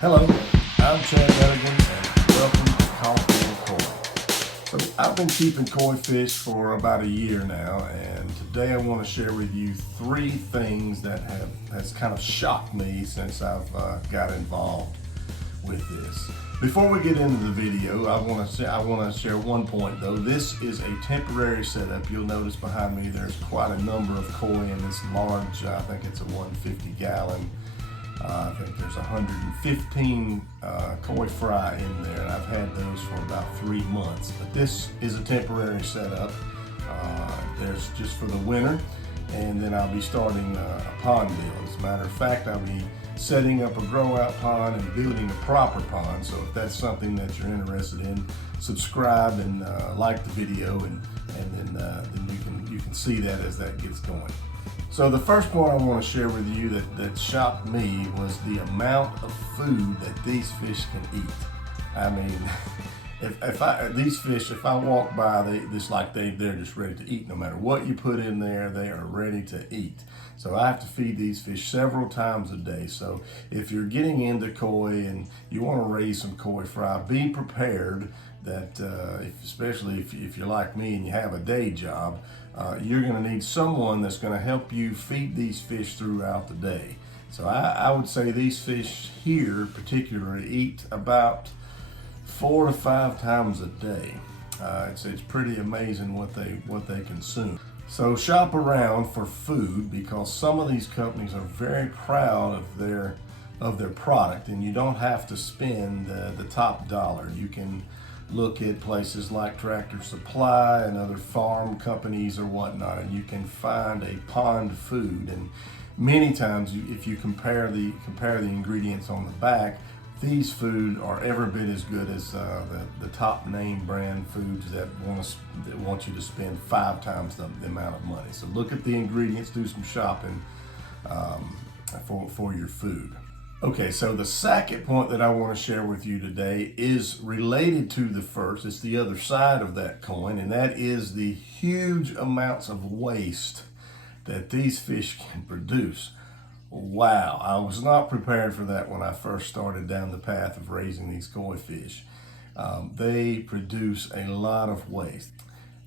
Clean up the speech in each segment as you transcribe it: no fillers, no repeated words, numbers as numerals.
Hello, I'm Chad Madigan, and welcome to Coffee and Koi. So I've been keeping koi fish for about a year now, and today I want to share with you three things that has kind of shocked me since I've got involved with this. Before we get into the video, I want to share one point though. This is a temporary setup. You'll notice behind me there's quite a number of koi in this large. I think it's a 150 gallon. I think there's 115 koi fry in there, and I've had those for about 3 months. But this is a temporary setup. There's just for the winter, and then I'll be starting a pond build. As a matter of fact, I'll be setting up a grow out pond and building a proper pond. So if that's something that you're interested in, subscribe and like the video, and then you can see that as that gets going. So the first point I want to share with you that shocked me was the amount of food that these fish can eat. I mean, if I walk by, they're just ready to eat. No matter what you put in there, they are ready to eat. So I have to feed these fish several times a day. So if you're getting into koi and you want to raise some koi fry, be prepared that especially if you're like me and you have a day job, you're going to need someone that's going to help you feed these fish throughout the day. So I would say these fish here particularly eat about 4 to 5 times a day. It's pretty amazing what they consume. So shop around for food, because some of these companies are very proud of their product, and you don't have to spend the top dollar. You can look at places like Tractor Supply and other farm companies or whatnot, and you can find a pond food. And many times, if you compare the ingredients on the back, these food are every bit as good as the top name brand foods that want you to spend 5 times the amount of money. So look at the ingredients, do some shopping for your food. Okay, so the second point that I want to share with you today is related to the first. It's the other side of that coin, and that is the huge amounts of waste that these fish can produce. Wow, I was not prepared for that when I first started down the path of raising these koi fish. They produce a lot of waste,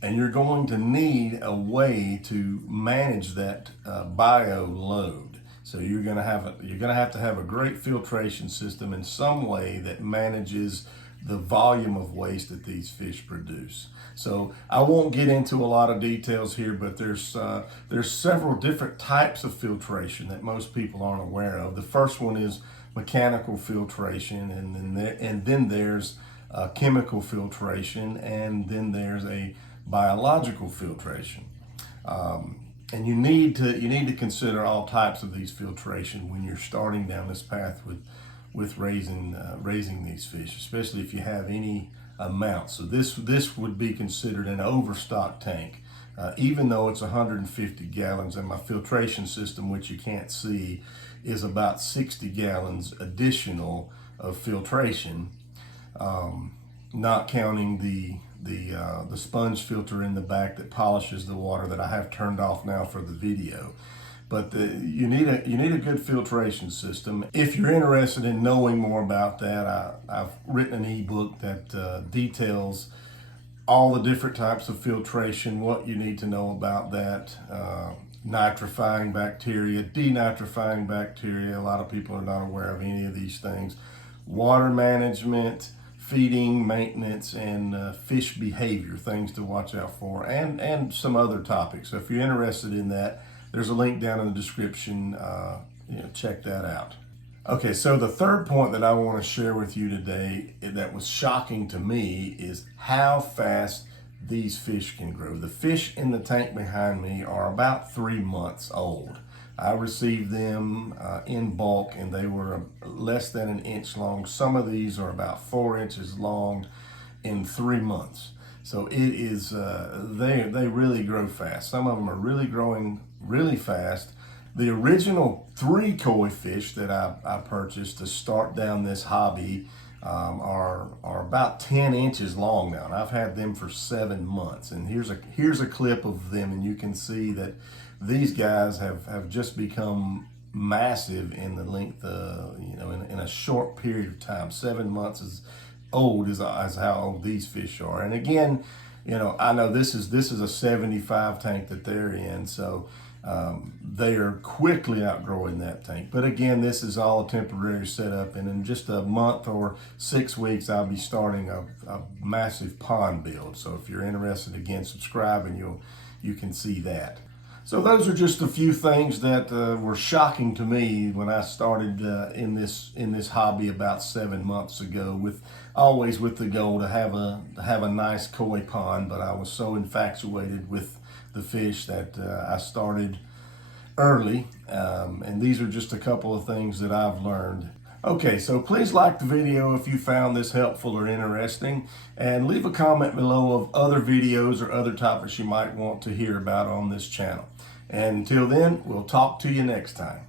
and you're going to need a way to manage that bio load. So you're gonna have to have a great filtration system in some way that manages the volume of waste that these fish produce. So I won't get into a lot of details here, but there's several different types of filtration that most people aren't aware of. The first one is mechanical filtration, and then there's chemical filtration, and then there's a biological filtration. And you need to consider all types of these filtration when you're starting down this path with raising these fish, especially if you have any amount. So this would be considered an overstock tank, even though it's 150 gallons, and my filtration system, which you can't see, is about 60 gallons additional of filtration, not counting the sponge filter in the back that polishes the water that I have turned off now for the video. But you need a good filtration system. If you're interested in knowing more about that, I've written an ebook that details all the different types of filtration, what you need to know about that. Nitrifying bacteria, denitrifying bacteria. A lot of people are not aware of any of these things. Water management, feeding, maintenance, and fish behavior, things to watch out for, and some other topics. So if you're interested in that, there's a link down in the description. Check that out. Okay, so the third point that I want to share with you today that was shocking to me is how fast these fish can grow. The fish in the tank behind me are about 3 months old. I received them in bulk, and they were less than an inch long. Some of these are about 4 inches long in 3 months. So it is, they really grow fast. Some of them are really growing really fast. The original 3 koi fish that I purchased to start down this hobby are about 10 inches long now, and I've had them for 7 months. And here's a clip of them, and you can see that these guys have just become massive in the length, in a a short period of time. 7 months is old as how old these fish are. And again, I know this is a 75 tank that they're in, so they are quickly outgrowing that tank. But again, this is all a temporary setup, and in just a month or 6 weeks, I'll be starting a massive pond build. So if you're interested, again, subscribe and you can see that. So those are just a few things that were shocking to me when I started in this hobby about 7 months ago, always with the goal to have a nice koi pond. But I was so infatuated with the fish that I started early, and these are just a couple of things that I've learned. Okay, so please like the video if you found this helpful or interesting, and leave a comment below of other videos or other topics you might want to hear about on this channel. And until then, we'll talk to you next time.